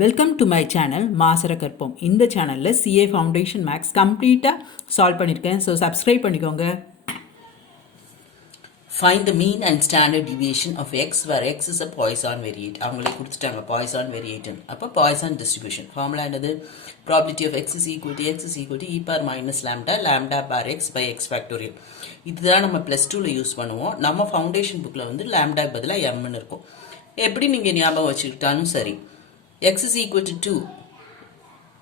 Welcome to my channel மாசரகற்போம். இந்த சேனலில் சிஏ ஃபவுண்டேஷன் மேக்ஸ் கம்ப்ளீட்டாக சால்வ் பண்ணியிருக்கேன். ஸோ சப்ஸ்கிரைப் பண்ணிக்கோங்க. Find the mean and standard deviation of x where x is a Poisson variate. அவங்களே கொடுத்துட்டாங்க Poisson variate. அப்போ Poisson distribution. ஃபார்முலா என்னது? Probability of x is equal to e power minus lambda bar x by x factorial. இதுதான் நம்ம plus 2ல use பண்ணுவோம். நம்ம foundation புக்கில் வந்து லாம்டாக்கு பதிலாக mன்னு இருக்கும். எப்படி நீங்கள் ஞாபகம் வச்சுக்கிட்டாலும் சரி. x is equal to 2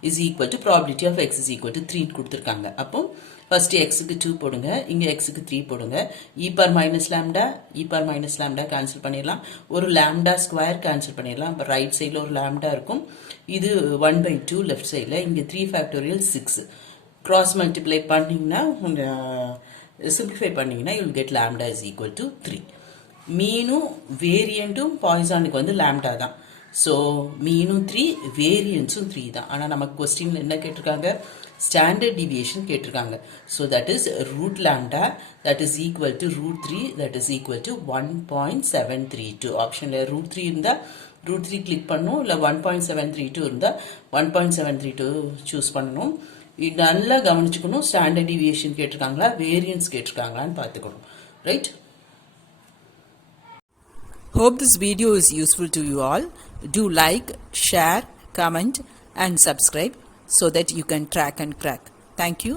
is equal to probability of x is equal to 3 கொடுத்துருக்காங்க. அப்போ first x க்கு 2 போடுங்க, இங்க x க்கு 3 போடுங்க. e power minus lambda cancel பண்ணிடலாம். ஒரு lambda square cancel பண்ணிடலாம். அப்போ ரைட் சைடில் ஒரு lambda இருக்கும். இது 1/2 லெஃப்ட் சைடில், இங்கே 3 factorial 6. கிராஸ் மல்டிப்ளை பண்ணிங்கன்னா சிம்பிளிஃபை பண்ணிங்கன்னா you'll get lambda is equal to 3. மீனும் வேரியண்ட்டும் பாய்சானுக்கு வந்து lambda தான். ஸோ மீனும் 3, வேரியன்ஸும் 3 தான். ஆனால் நமக்கு கொஸ்டினில் என்ன கேட்டிருக்காங்க? ஸ்டாண்டர்ட் டிவியேஷன் கேட்டிருக்காங்க. So that is root lambda that is equal to √3 that is equal to 1.732. ஆப்ஷனில் √3 இருந்தால் √3 கிளிக் பண்ணணும், இல்லை 1.732 இருந்தால் 1.732 சூஸ் பண்ணணும். இது நல்லா கவனிச்சுக்கணும். ஸ்டாண்டர்ட் டிவியேஷன் கேட்டிருக்காங்களா, வேரியன்ஸ் கேட்டிருக்காங்களான்னு பார்த்துக்கணும். Right? Hope this video is useful to you all. Do like, share, comment and subscribe so that you can track and crack. Thank you.